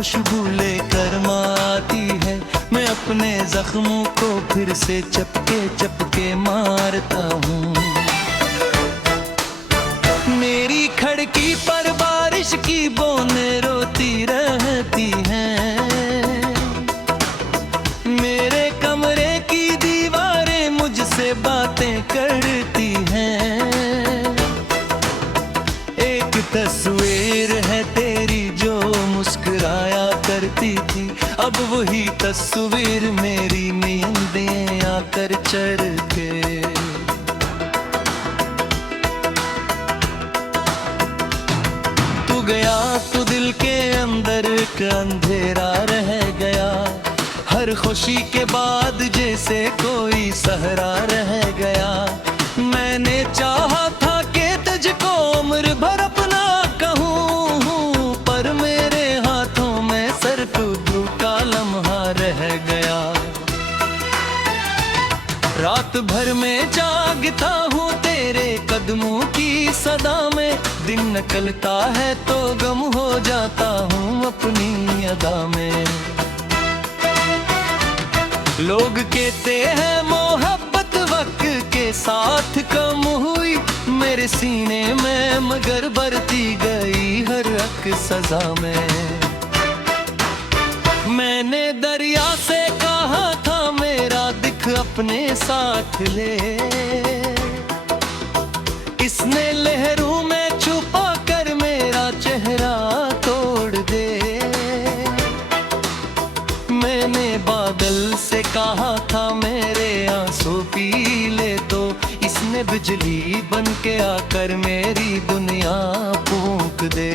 खुशबू लेकर आती है। मैं अपने जख्मों को फिर से चपके चपके मारता हूँ। मेरी खिड़की पर बारिश की बूंदें रोती रहती हैं। मेरे कमरे की दीवारें मुझसे बातें करती हैं। एक तस्वीर है तेरी जो मुस्कुराया करती थी, अब वही तस्वीर मेरी नींदें आकर चढ़ के। तू गया तो दिल के अंदर एक अंधेरा रह गया। हर खुशी के बाद जैसे कोई सहरा रह गया। मैंने चाहा था कि तुझको उम्र भर अपना कहूँ, पर मेरे हाथों में सिर्फ का लम्हा रह गया। रात भर में जागता हूँ तेरे कदमों की सदा में। दिन निकलता है तो गम हो जाता हूँ अपनी अदा में। लोग कहते हैं मोहब्बत वक्त के साथ कम हुई, मेरे सीने में मगर बढ़ती गई हर एक सजा में। मैंने दरिया से कहा था मेरा दिख अपने साथ ले, इसने लहरों में छुपा कर मेरा चेहरा तोड़ दे। मैंने बादल से कहा था मेरे आंसू पी ले, तो इसने बिजली बन के आकर मेरी दुनिया फूंक दे।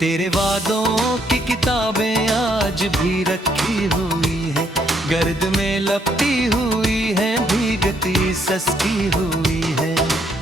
तेरे वादों की किताबें आज भी रखी हुई है, गर्द में लपटी हुई है, भीगती सस्ती हुई है।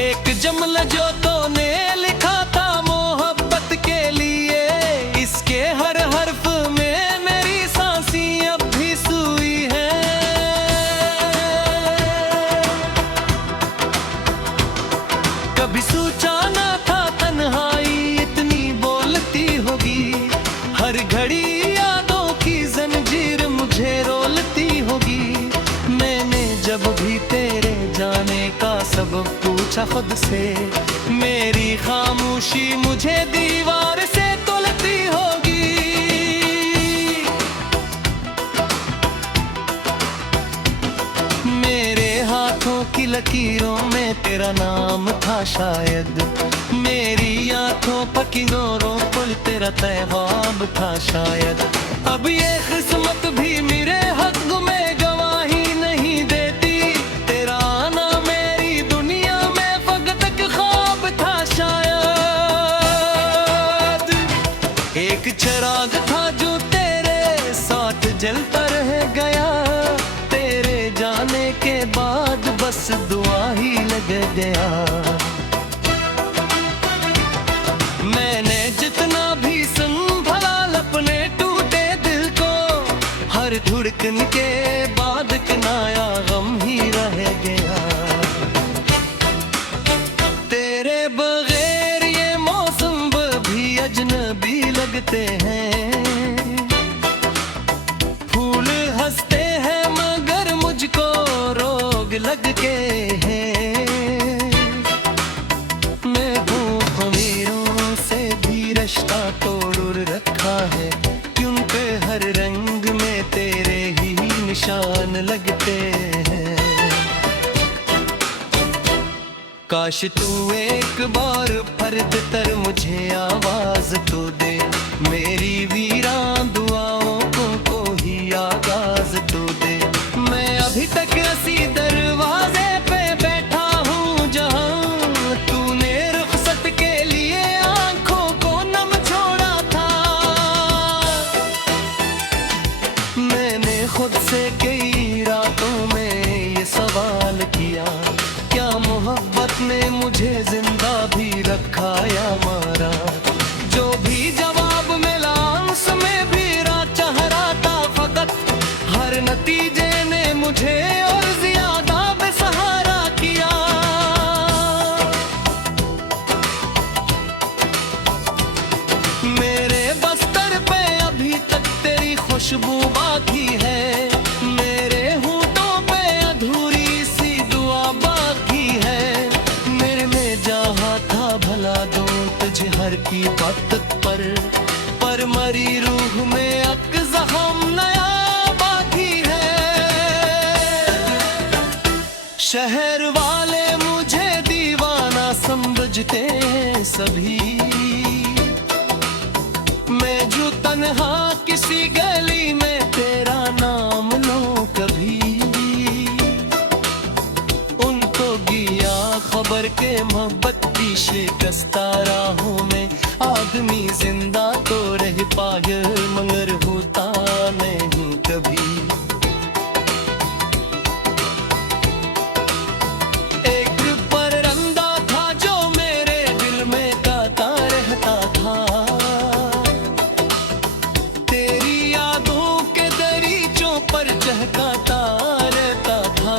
एक जमल जो तूने लिखा था मोहब्बत के लिए, इसके हर हर्फ में मेरी सांसें अब भी सुई है। कभी सोचा ना था तन्हाई इतनी बोलती होगी, हर घड़ी यादों की जंजीर मुझे रोलती होगी। मैंने जब भी तेरे जाने का सबब पूछा खुद से, मेरी खामोशी मुझे दीवार से तोलती होगी। मेरे हाथों की लकीरों में तेरा नाम था शायद, मेरी आंखों पकी नौरों पर तेरा पैगाम था शायद। अब ये किस्मत भी मेरे हक में गवाही नहीं देती, तेरा आना मेरी दुनिया में फकत एक ख्वाब था शायद। एक चिराग था जो तेरे साथ जलता रह गया, तेरे जाने के बाद बस दुआ ही लग गया। मैंने जितना भी संभला अपने टूटे दिल को, हर धड़कन के बाद एक नया गम ही रह गया। तेरे बगैर ये मौसम भी अजनबी लगते हैं, फूल हंसते हैं मगर मुझको रोग लग के हैं। मैं अमीरों से भी रिश्ता तोड़ रखा है, क्योंकि हर रंग में तेरे ही निशान लगते हैं। काश तू एक बार फर्द तर मुझे आवाज तो दे, मेरी वीरान दुआओं को ही आगाज तो दे। मैं अभी तक इसी दरवाजे पे बैठा हूँ जहाँ तूने रुखसत के लिए आंखों को नम छोड़ा था। मैंने खुद से कई रातों में ये सवाल किया, क्या मोहब्बत ने मुझे जिंदा भी रखा या मारा। जो भी जवाब मिला उसमें भी खुशबू बाकी है, मेरे होठों पे अधूरी सी दुआ बाकी है। मेरे में जहाँ था भला दूं तुझे हर की बात पर मरी रूह में अक जख्म नया बाकी है। शहर वाले मुझे दीवाना समझते सभी, मैं जो तन्हा किसी गली में तेरा नाम लूं कभी। उनको गिया खबर के मोहब्बत की शिकस्ता राहों में आदमी जिंदा तो रह पाए मगर होता नहीं कभी। एक परिंदा था जो मेरे दिल में गाता रहता था, तेरी यादों के दरीचों पर चहकाता रहता था।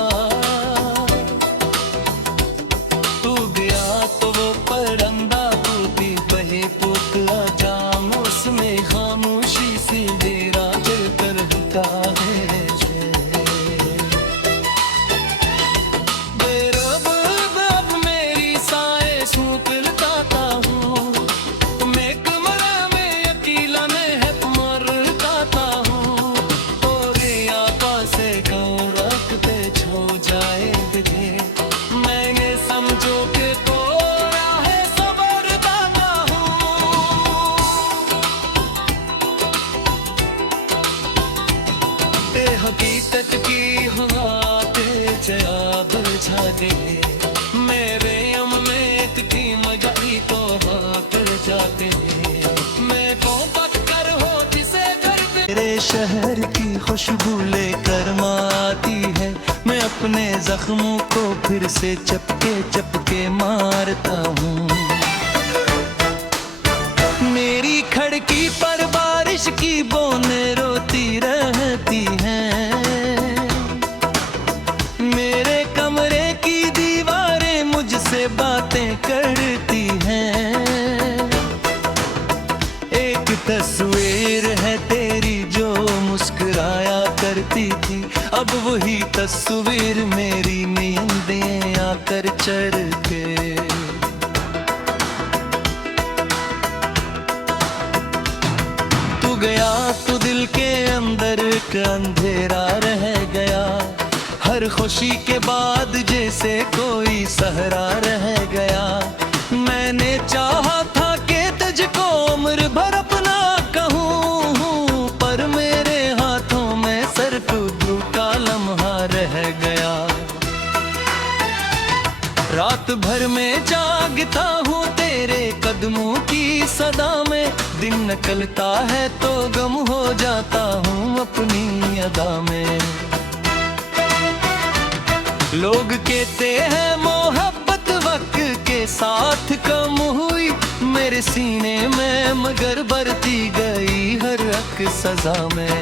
तू गया तो वो परिंदा टूटी बहे पुतला जाम, उसमें खामोशी से डेरा जलकर रहता है। बेरब मेरी साए सूख लताता हूँ, मैं कमरे में अकेला महक मर जाता हूँ। और आपा से कहूँ रखते छो जाए दिखे, मैंने समझो के तो राहे सबर दाता हूँ। ते हकीकत की हवा ते जयाब छा गए, मेरे अम में इतनी मजाई तो हाथ जाते हैं। मैं को पक्कर हो जिसे घर तेरे शहर की खुशबू लेकर आती है, मैं अपने जख्मों को फिर से चपके चपके मारता हूँ। मेरी खिड़की पर बारिश की बूंदें रोती रहती हैं, मेरे कमरे की दीवारें मुझसे बातें करती हैं। एक तस्वीर है तेरी जो मुस्कुराया करती थी, अब वही तस्वीर मेरी नींदें आकर चढ़ के। तू गया तो दिल के अंदर का अंधेरा रह गया, हर खुशी के बाद जैसे कोई सहरा रह गया। मैंने चाहा था कि तुझको उम्र भर अपना कहूँ, पर मेरे हाथों में सिर्फ दू का लम्हा रह गया। रात भर में जागता हूँ तेरे कदमों की सदा में, दिन निकलता है तो गम हो जाता हूँ अपनी अदा में। लोग कहते हैं मोहब्बत वक्त के साथ कम हुई, मेरे सीने में मगर बढ़ती गई हर एक सजा में।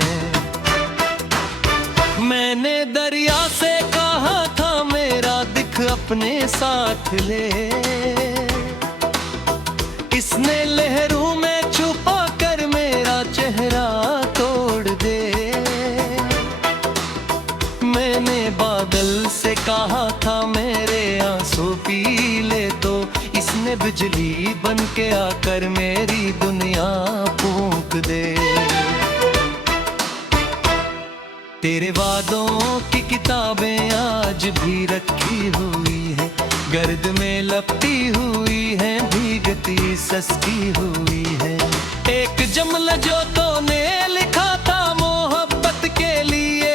मैंने दरिया से कहा था मेरा दिख अपने साथ ले, इसने लहरों में छुपा कर मेरा चेहरा तोड़ दे। मैंने बादल से कहा था मेरे आंसू पी ले, तो इसने बिजली बन के आकर मेरी दुनिया फूंक दे। तेरे वादों की किताबें आज भी रखी हुई है, गर्द में लपटी हुई है, भीगती सस्ती हुई है। एक जमला जो तूने लिखा था मोहब्बत के लिए,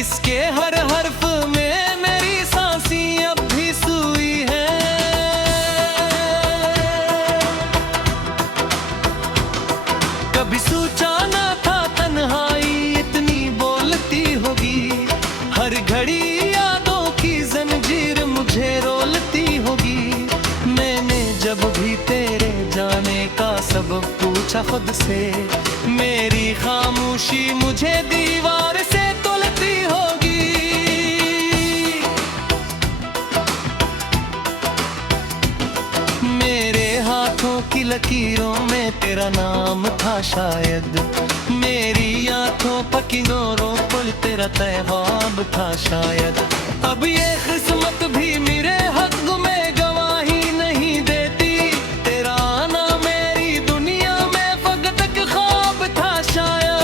इसके हर हर्फ में मेरी सांसें अब भी सुई है। कभी सोचा ना था तन्हाई इतनी बोलती होगी, हर घड़ी यादों की जंजीर मुझे रोलती होगी। मैंने जब भी तेरे जाने का सबब पूछा खुद से, मेरी खामोशी मुझे दीवार से तोलती होगी। मेरे हाथों की लकीरों में तेरा नाम था शायद, मेरी आंखों पकिनोरों पुल तेरा तैवाब था शायद। अब ये किस्मत भी मेरे हक में गवाही नहीं देती, तेरा आना मेरी दुनिया में फकत एक ख्वाब था शायद।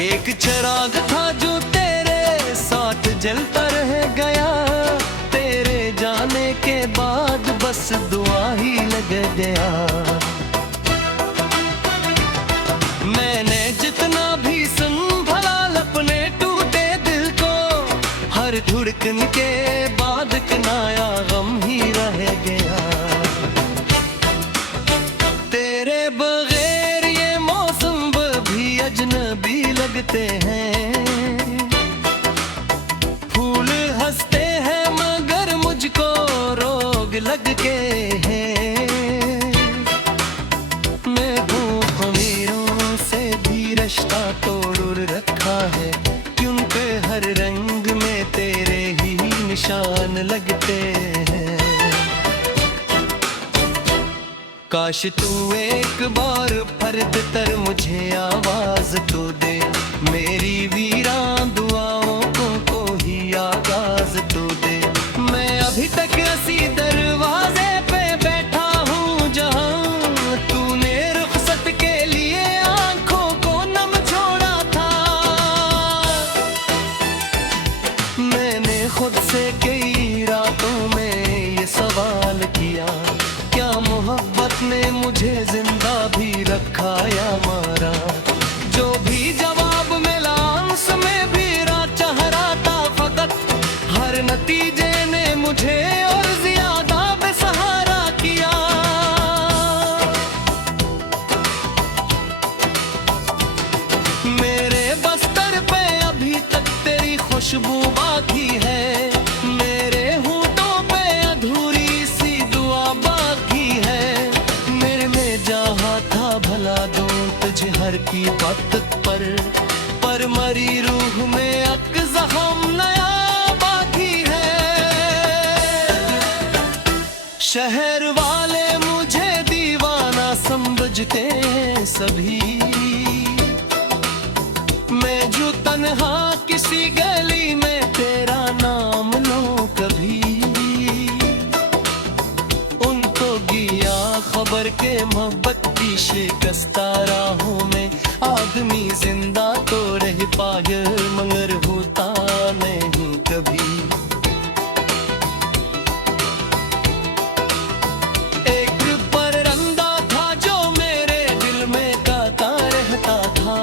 एक चिराग था जो तेरे साथ जलता रह गया, तेरे जाने के बाद बस दुआ ही लग गया। मैंने जितना भी संभला अपने टूटे दिल को, हर धड़कन के बाद एक नया गम ही रह गया। तेरे बगैर ये मौसम भी अजनबी लगते हैं, फूल हंसते हैं मगर मुझको रोग लग के हैं। मैं हूँ खमीरों से भी रिश्ता तोड़ रखा है, क्योंकि हर रंग में तेरे ही निशान लगते हैं। काश तू एक बार फर्द तर मुझे आवाज तो दे, मेरी वीरान दुआओं को ही आगाज तो दे। मैं अभी तक इसी दरवाजे पे बैठा हूँ जहाँ तूने रुखसत के लिए आंखों को नम छोड़ा था। मैंने खुद से कई रातों में ये सवाल किया, क्या मोहब्बत ने मुझे जिंदा भी रखा या मारा। जो भी जवाब मिला उसमें भी चाह रहा था फकत, हर नतीजे ने मुझे और ज्यादा बेसहारा किया। मेरे बस्तर पे अभी तक तेरी खुशबू बाकी है, मेरे होठों पे अधूरी सी दुआ बाकी है। मेरे में जहाँ था भला दूं तुझे हर की बात पर मरी रूह में अक जख्म नया बाकी है। शहर वाले मुझे दीवाना समझते हैं सभी, मैं जो तन्हा किसी गली में तेरा नाम लूं कभी। उनको गिया खबर के मोहब्बत की शिकस्ता राहों में आदमी जिंदा तो रह पाए मगर होता नहीं कभी। एक परिंदा था जो मेरे दिल में गाता रहता था,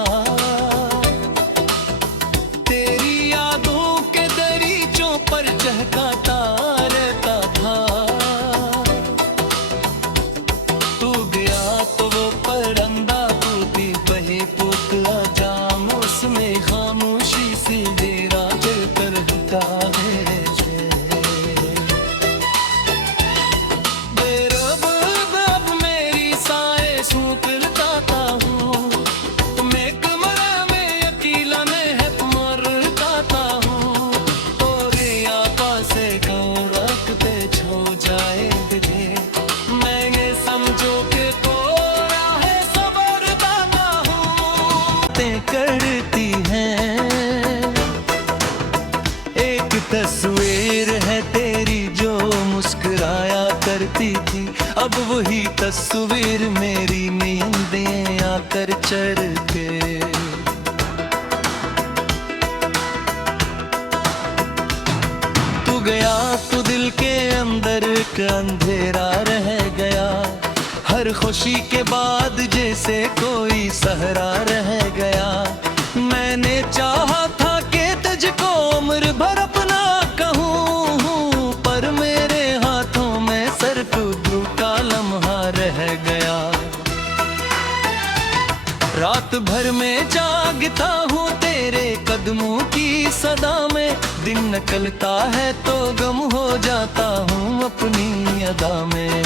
तेरी यादों के दरीचों पर चहकाता रहता था। तू गया तो वो परिंदा टूटी बही पुतला जाम, उसमें खामोशी से डेरा जलकर रहता है। बेरब अब मेरी साए सूख लगाता हूँ, मैं कमरे में अकेला में है मर गाता हूँ। तोरे आपा से कहूँ रखते छो जाए तुझे, मैंने समझो के कोरा है सबर दाता हूँ। करती हैं एक तस्वीर है तेरी जो मुस्कुराया करती थी, अब वही तस्वीर मेरी नींदें आकर चढ़ के। तू गया तो दिल के अंदर का अंधेरा रह गया, हर खुशी के बाद जैसे कोई सहरा रह गया। मैंने चाहा था कि तुझको उम्र भर अपना कहूँ, पर मेरे हाथों में सिर्फ तू का लम्हा रह गया। रात भर में जागता हूँ तेरे कदमों की सदा में, दिन निकलता है तो गम हो जाता हूँ अपनी अदा में।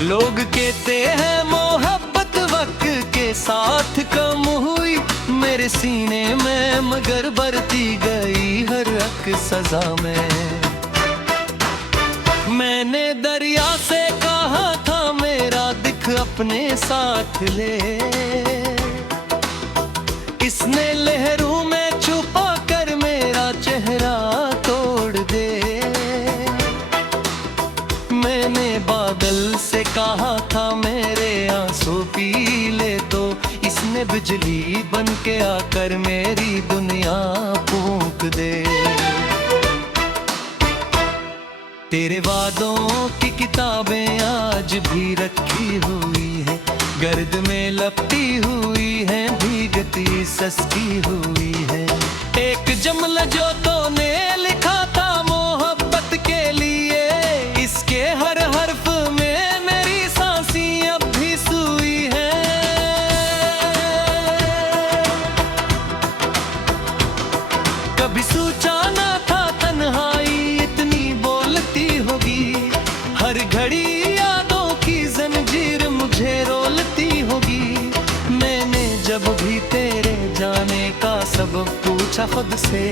लोग कहते हैं मोहब्बत वक्त के साथ कम हुई, मेरे सीने में मगर बढ़ती गई हर एक सजा में। मैंने दरिया से कहा था मेरा दिख दुख अपने साथ ले। इसने लहरों में छुपा कर मेरा चेहरा तोड़ दे। मैंने बादल से कहा था मेरे आंसू पी ले, तो इसने बिजली बन के आकर मेरी दुनिया फूंक दे। तेरे वादों की किताबें आज भी रखी हुई है, गर्द में लपटी हुई है, भीगती सस्ती हुई है। एक जमला जो तूने लिखा था मोहब्बत के लिए, इसके हर हर्फ में मेरी सांसें अब भी सुई है। कभी सोचा ना था तन्हाई इतनी बोलती होगी, हर घड़ी यादों की जंजीर मुझे रोलती होगी। मैंने जब भी तेरे जाने का सबब पूछा खुद से,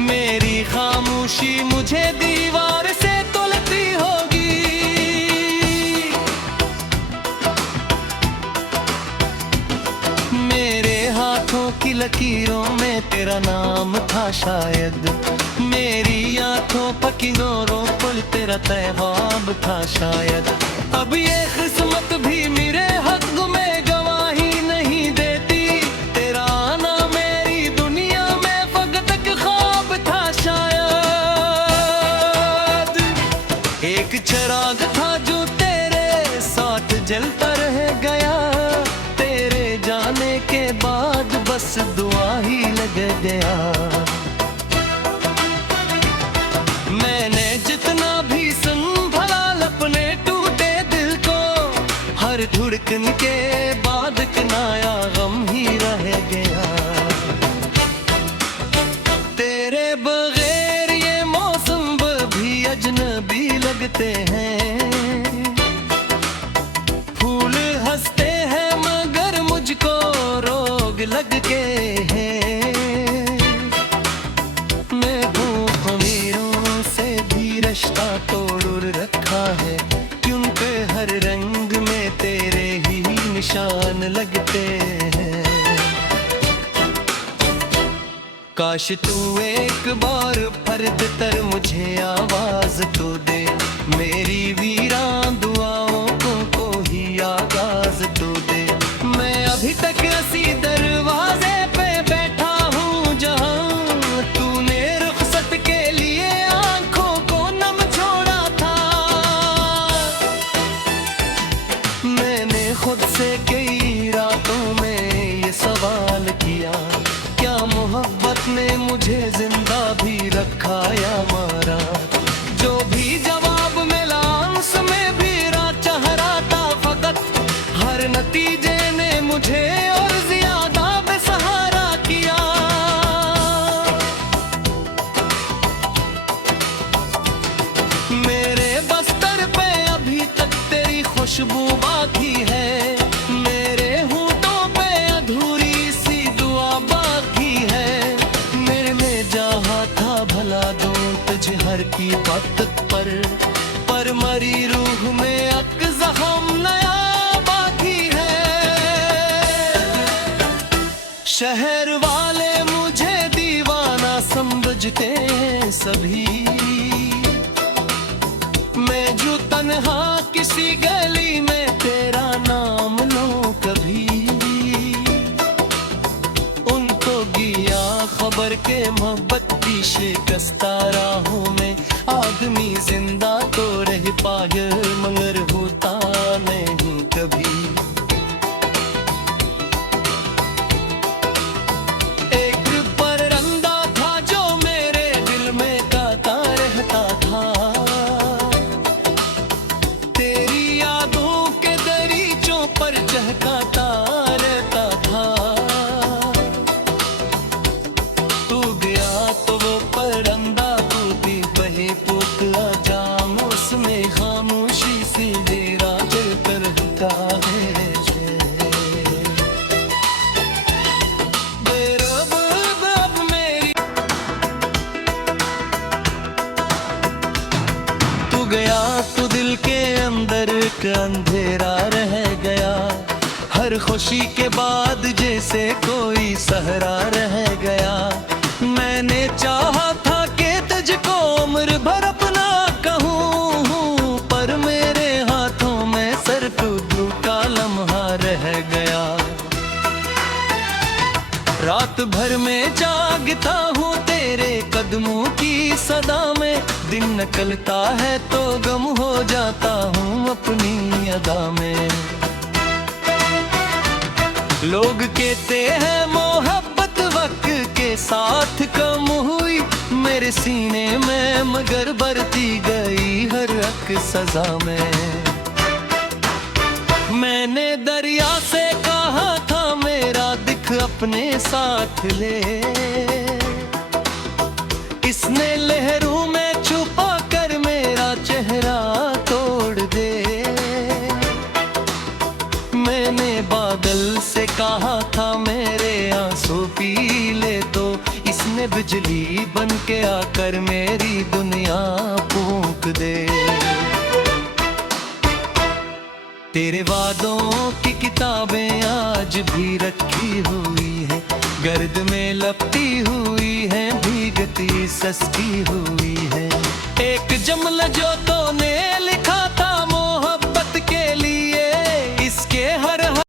मेरी खामोशी मुझे दीवार से तोलती होगी। मेरे हाथों की लकीरों में तेरा नाम था शायद, मेरी आंखों पकी नौरों पर तेरा तैवाब था शायद। अब ये किस्मत भी मेरे हक में गवाही नहीं देती, तेरा आना मेरी दुनिया में फकत एक ख्वाब था शायद। एक चिराग था जो तेरे साथ जलता रह गया, तेरे जाने के बाद बस दुआ ही लग गया। मैंने जितना भी संभला अपने टूटे दिल को, हर धड़कन के बाद एक नया गम ही रह गया। तेरे बगैर ये मौसम भी अजनबी लगते हैं, फूल हंसते हैं मगर मुझको रोग लग के हैं। मैं हूँ खमीरों से भी रिश्ता तोड़ रखा है, क्योंकि हर रंग में तेरे ही निशान लगते हैं। काश तू एक बार फर्द तर मुझे आवाज तो दे, मेरी वीरान दुआओं को ही आगाज तो दे। मैं अभी तक इसी दरवाजे पे बैठा हूँ जहाँ तूने रुखसत के लिए आंखों को नम छोड़ा था। मैंने खुद से कई रातों में ये सवाल किया, क्या मोहब्बत ने मुझे जिंदा भी रखा या मारा। जो भी जवाब मिला उसमें भी चाह रहा था फकत, हर नतीजे ने मुझे और ज्यादा बेसहारा किया। मेरे बस्तर पे अभी तक तेरी खुशबू बाकी है, मेरे होठों पे अधूरी सी दुआ बाकी है। मेरे में जहाँ था भला दूं तुझे हर की बात पर मरी रूह में अक जख्म नया बाकी है। शहर वाले मुझे दीवाना समझते हैं सभी, मैं जो तन्हा किसी गली में तेरा नाम लूं कभी। उनको गिया खबर के मोहब्बत की शिकस्ता राहों में, आदमी जिंदा तो रह पाए मगर होता नहीं कभी। एक परिंदा था जो मेरे दिल में गाता रहता था, तेरी यादों के दरीचों पर चहकाता रहता था। तू गया तो वो परिंदा भी बहे पुतला जाम, उसमें खामोशी से डेरा जलता रहता है। अब मेरी तू गया तो दिल के अंदर एक अंधेरा रह गया। हर खुशी के बाद जैसे कोई सहरा रह गया। मैंने चाहा था कि तुझको उम्र भर अपना कहूँ, पर मेरे हाथों में सिर्फ तू का लम्हा रह गया। रात भर में जागता हूँ तेरे कदमों की सदा में, दिन निकलता है तो गम हो जाता हूँ अपनी अदा में। लोग कहते हैं मोहब्बत वक्त के साथ कम हुई, मेरे सीने में मगर बढ़ती गई हर एक सजा में। मैंने दरिया से कहा था मेरा दिख अपने साथ ले, इसने लहरों में छुपा कर मेरा चेहरा तोड़ दे। मैंने बादल से कहा था मेरे आंसू पी ले, तो इसने बिजली बन के आकर मेरी दुनिया फूंक दे। तेरे वादों की किताबें आज भी रखी हुई है, गर्द में लपटी हुई है, भीगती सस्ती हुई है। एक जमल जो तूने